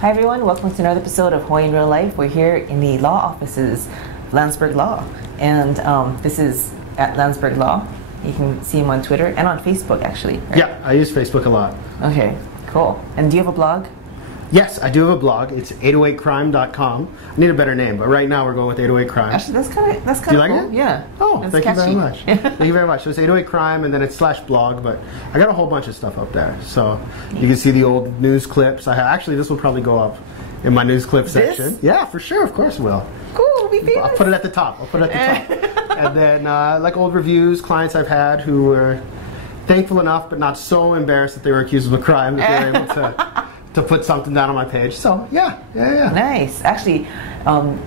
Hi everyone, welcome to another episode of Hawaii in Real Life. We're here in the law offices of Landsberg Law, and this is at Landsberg Law. You can see him on Twitter and on Facebook, actually. Right? Yeah, I use Facebook a lot. Okay, cool. And do you have a blog? Yes, I do have a blog. It's 808crime.com. I need a better name, but right now we're going with 808crime. Actually, that's kind of Do you like cool. it? Yeah. Oh, that's thank catchy. you very much. Thank you very much. So it's 808crime, and then it's /blog, but I got a whole bunch of stuff up there. So you can see the old news clips. Actually, this will probably go up in my news clip section. This? Yeah, for sure. Of course it will. Cool, we'll be famous. I'll put it at the top. And then like old reviews, clients I've had who were thankful enough but not so embarrassed that they were accused of a crime that they were able to put something down on my page. So yeah. Nice. Actually,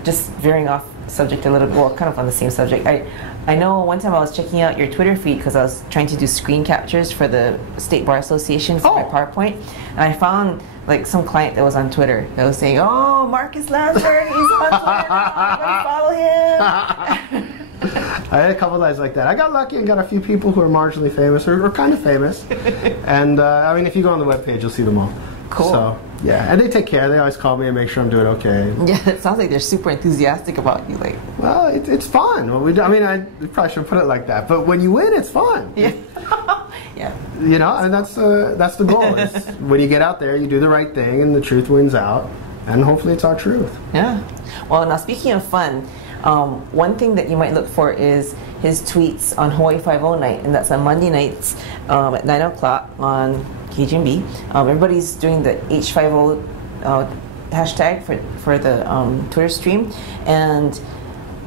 just veering off subject a little bit, well, kind of on the same subject. I know one time I was checking out your Twitter feed because I was trying to do screen captures for the State Bar Association for my PowerPoint, and I found like some client that was on Twitter that was saying, "Oh, Marcus Landsberg, he's on Twitter now, follow him." I had a couple of guys like that. I got lucky and got a few people who are marginally famous or kind of famous, and I mean, if you go on the webpage, you'll see them all. Cool. So, yeah, and they take care. They always call me and make sure I'm doing okay. Yeah, it sounds like they're super enthusiastic about you. Like, well, it's fun. I probably should put it like that. But when you win, it's fun. Yeah, yeah. You know, and that's the goal. Is when you get out there, you do the right thing, and the truth wins out, and hopefully, it's our truth. Yeah. Well, now speaking of fun, one thing that you might look for is his tweets on Hawaii 5-0 night, and that's on Monday nights at 9 o'clock on KGMB. Everybody's doing the H50 hashtag for the Twitter stream, and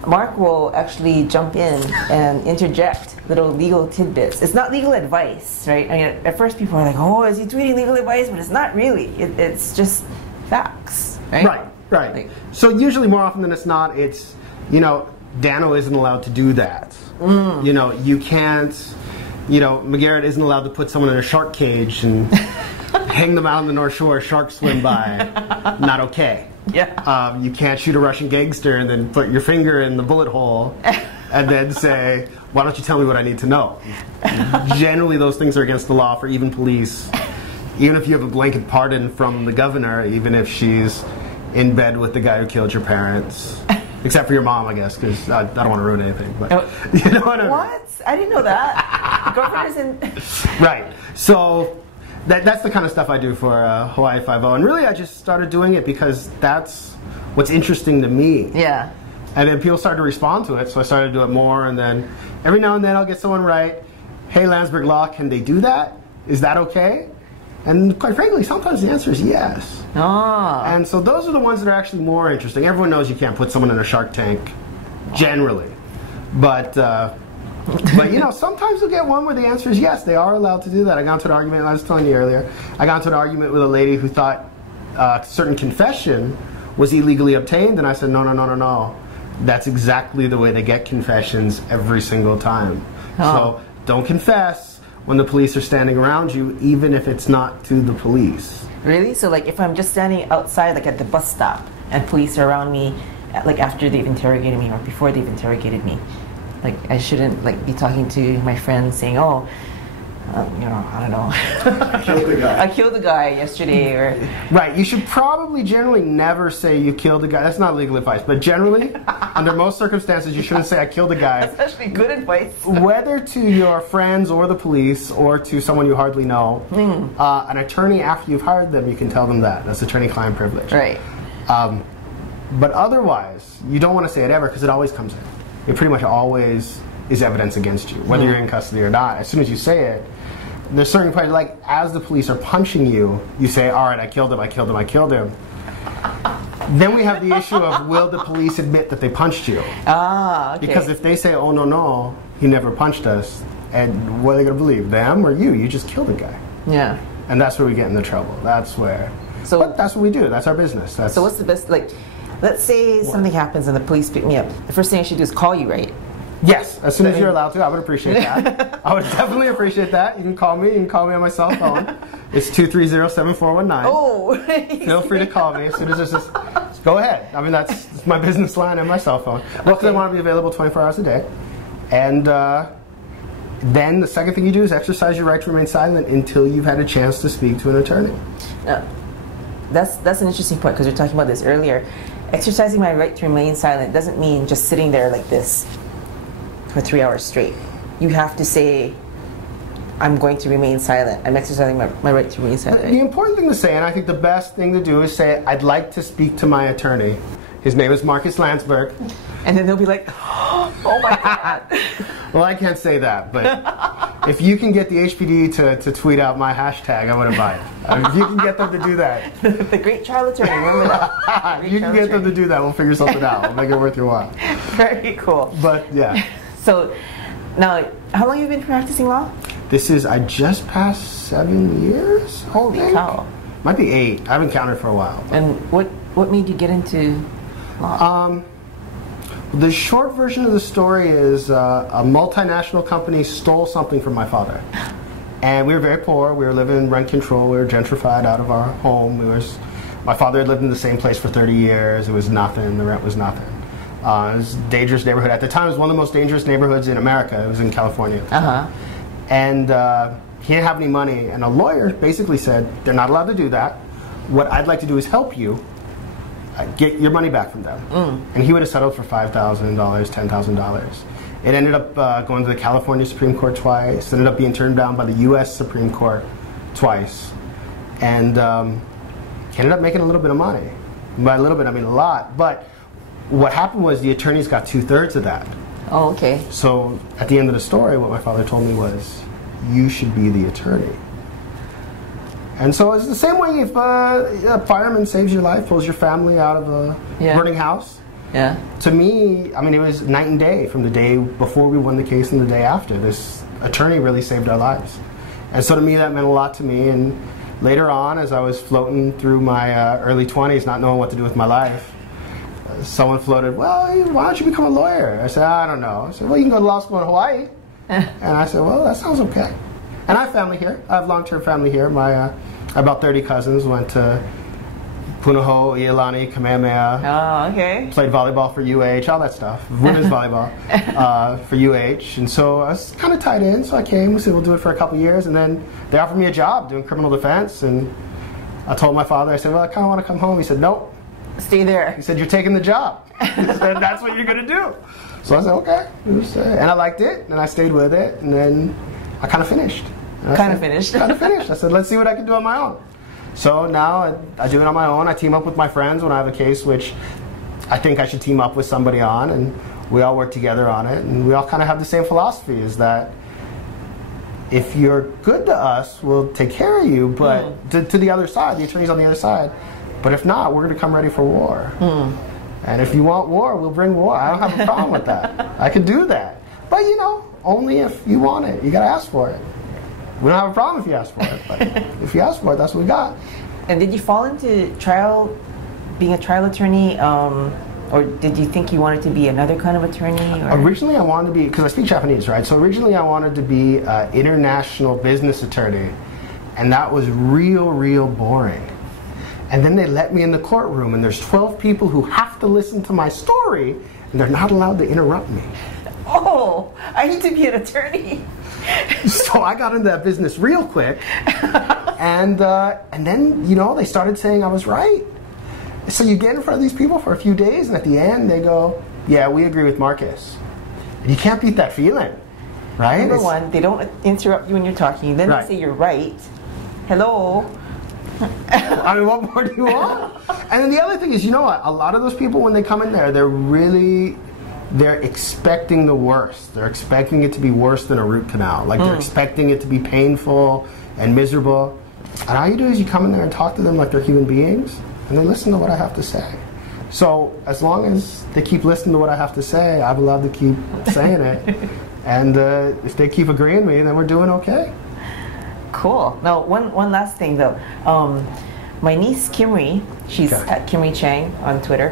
Mark will actually jump in and interject little legal tidbits. It's not legal advice, right? I mean, at first people are like, "Oh, is he tweeting legal advice?" But it's not really. It's just facts, right? Right. Like, so usually, more often than it's not, it's, you know, Dano isn't allowed to do that. You know, you can't. You know, McGarrett isn't allowed to put someone in a shark cage and hang them out on the North Shore. Sharks swim by. Not okay. yeah. You can't shoot a Russian gangster and then put your finger in the bullet hole and then say, "Why don't you tell me what I need to know?" Generally, those things are against the law for even police. Even if you have a blanket pardon from the governor, even if she's in bed with the guy who killed your parents. Except for your mom, I guess, because I don't want to ruin anything. But you know what I mean? What? I didn't know that. The governor's in. Right. So that's the kind of stuff I do for Hawaii 5-0. And really, I just started doing it because that's what's interesting to me. Yeah. And then people started to respond to it, so I started to do it more. And then every now and then I'll get someone write, "Hey, Landsberg Law, can they do that? Is that okay?" And quite frankly, sometimes the answer is yes. Oh. And so those are the ones that are actually more interesting. Everyone knows you can't put someone in a shark tank, generally. But you know, sometimes you'll get one where the answer is yes, they are allowed to do that. I got into an argument, I was telling you earlier, I got into an argument with a lady who thought a certain confession was illegally obtained, and I said, no. That's exactly the way they get confessions every single time. So don't confess when the police are standing around you, even if it's not to the police. Really? So like if I'm just standing outside like at the bus stop and police are around me like after they've interrogated me or before they've interrogated me, like I shouldn't like be talking to my friends saying, "Oh, you know, I don't know. I killed the guy. I killed a guy yesterday," or Right, you should probably generally never say you killed a guy. That's not legal advice, but generally, under most circumstances, you shouldn't say I killed a guy. that's actually good advice. Whether to your friends or the police or to someone you hardly know, an attorney after you've hired them, you can tell them that. That's attorney-client privilege. Right. But otherwise, you don't want to say it ever because it always comes in. It pretty much always is evidence against you, whether you're in custody or not. As soon as you say it, there's certain parts, like as the police are punching you, you say, "All right, I killed him, I killed him, I killed him." Then we have the issue of, will the police admit that they punched you? Ah, okay. Because if they say, "Oh, no, he never punched us," and what are they going to believe, them or you? You just killed a guy. Yeah. And that's where we get into trouble. That's where. So, but that's what we do. That's our business. So what's the best, like, let's say something happens and the police pick me up. The first thing I should do is call you, right? Yes, as soon as you're allowed to, I would appreciate that. I would definitely appreciate that. You can call me. You can call me on my cell phone. It's 230-7419. Oh, feel free to call me as soon as there's just go ahead. I mean, that's my business line and my cell phone. Well, because I want to be available 24 hours a day. And then the second thing you do is exercise your right to remain silent until you've had a chance to speak to an attorney. that's an interesting point because we were talking about this earlier. Exercising my right to remain silent doesn't mean just sitting there like this for 3 hours straight. You have to say, I'm going to remain silent. I'm exercising my right to remain silent. The important thing to say, and I think the best thing to do, is say, I'd like to speak to my attorney. His name is Marcus Landsberg. And then they'll be like, oh my God. Well, I can't say that, but if you can get the HPD to tweet out my hashtag, I'm going to buy it. If you can get them to do that. The great trial attorney, remember that? If you can get them to do that, we'll figure something out. We'll make it worth your while. Very cool. But, yeah. So, now, how long have you been practicing law? I just passed 7 years. Holy cow. Might be 8. I haven't counted for a while. And what made you get into law? The short version of the story is a multinational company stole something from my father. And we were very poor. We were living in rent control. We were gentrified out of our home. My father had lived in the same place for 30 years. It was nothing. The rent was nothing. It was a dangerous neighborhood. At the time, it was one of the most dangerous neighborhoods in America. It was in California. And he didn't have any money. And a lawyer basically said, they're not allowed to do that. What I'd like to do is help you get your money back from them. And he would have settled for $5,000, $10,000. It ended up going to the California Supreme Court twice. It ended up being turned down by the U.S. Supreme Court twice. And he ended up making a little bit of money. By a little bit, I mean a lot. But what happened was the attorneys got 2/3 of that. Oh, okay. So at the end of the story, what my father told me was, you should be the attorney. And so it's the same way if a fireman saves your life, pulls your family out of a burning house. Yeah. To me, I mean, it was night and day from the day before we won the case and the day after. This attorney really saved our lives. And so to me, that meant a lot to me. And later on, as I was floating through my early 20s, not knowing what to do with my life, someone floated, well, why don't you become a lawyer? I said, I don't know. I said, well, you can go to law school in Hawaii. And I said, well, that sounds okay. And I have family here. I have long-term family here. My about 30 cousins went to Punahou, Iolani, Kamehameha. Oh, okay. Played volleyball for UH, all that stuff. Women's volleyball for UH. And so I was kind of tied in. So I came. We said, we'll do it for a couple years. And then they offered me a job doing criminal defense. And I told my father, I said, well, I kind of want to come home. He said, nope. Stay there. He said, you're taking the job. He said, that's what you're going to do. So I said, okay. And I liked it. And I stayed with it. And then I kind of finished. Kind of finished. I said, let's see what I can do on my own. So now I do it on my own. I team up with my friends when I have a case which I think I should team up with somebody on, and we all work together on it. And we all kind of have the same philosophy, is that if you're good to us, we'll take care of you, but to the other side, the attorney's on the other side. But if not, we're going to come ready for war. And if you want war, we'll bring war. I don't have a problem with that. I can do that. But, you know, only if you want it. You got to ask for it. We don't have a problem if you ask for it, but if you ask for it, that's what we got. And did you fall into being a trial attorney, or did you think you wanted to be another kind of attorney? Or? Originally, I wanted to be, because I speak Japanese, right? So originally, I wanted to be an international business attorney, and that was real boring. And then they let me in the courtroom, and there's 12 people who have to listen to my story, and they're not allowed to interrupt me. Oh, I need to be an attorney. So I got into that business real quick, and then, you know, they started saying I was right. So you get in front of these people for a few days, and at the end they go, yeah, we agree with Marcus. And you can't beat that feeling, right? Number one, they don't interrupt you when you're talking. Then they say you're right. Hello. I mean, what more do you want? And then the other thing is, you know what? A lot of those people, when they come in there, they're expecting the worst. They're expecting it to be worse than a root canal. Like, they're expecting it to be painful and miserable. And all you do is you come in there and talk to them like they're human beings, and they listen to what I have to say. So as long as they keep listening to what I have to say, I'm allowed to keep saying it. And if they keep agreeing with me, then we're doing okay. Cool. Now, one last thing, though. My niece, Kimry, she's at Kimry Chang on Twitter.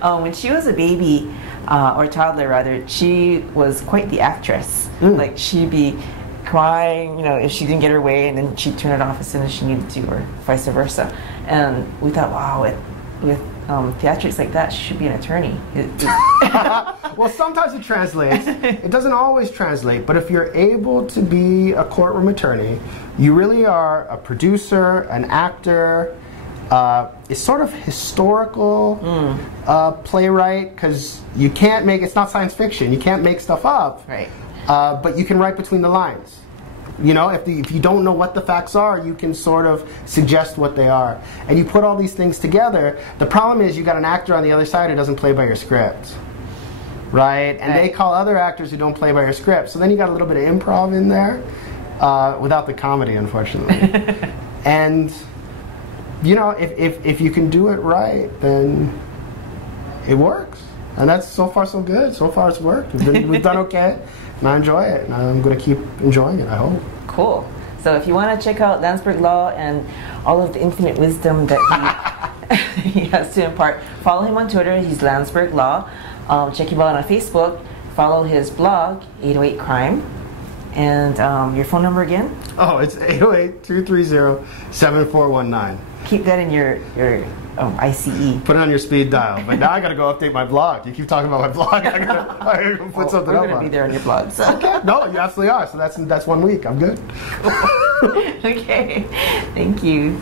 When she was a baby, or toddler rather, she was quite the actress. Like, she'd be crying, you know, if she didn't get her way, and then she'd turn it off as soon as she needed to, or vice versa. And we thought, wow, with theatrics like that, she should be an attorney. Well, sometimes it translates. It doesn't always translate, but if you're able to be a courtroom attorney, you really are a producer, an actor, is sort of historical playwright, because you can't make, it's not science fiction, you can't make stuff up, right? But you can write between the lines. You know, if you don't know what the facts are, you can sort of suggest what they are. And you put all these things together. The problem is you got an actor on the other side who doesn't play by your script. Right? And they call other actors who don't play by your script. So then you got a little bit of improv in there, without the comedy, unfortunately. And, you know, if you can do it right, then it works. And that's so far so good. So far it's worked. We've done okay. And I enjoy it, and I'm going to keep enjoying it, I hope. Cool. So if you want to check out Landsberg Law and all of the infinite wisdom that he has to impart, follow him on Twitter. He's Landsberg Law. Check him out on Facebook. Follow his blog, 808 Crime. And your phone number again? Oh, it's 808-230-7419. Keep that in your ICE. Put it on your speed dial. But now I got to go update my blog. You keep talking about my blog. I gotta go put something up on it. We're going to be there on your blog. So. Okay. No, you absolutely are. So that's 1 week. I'm good. Okay. Thank you.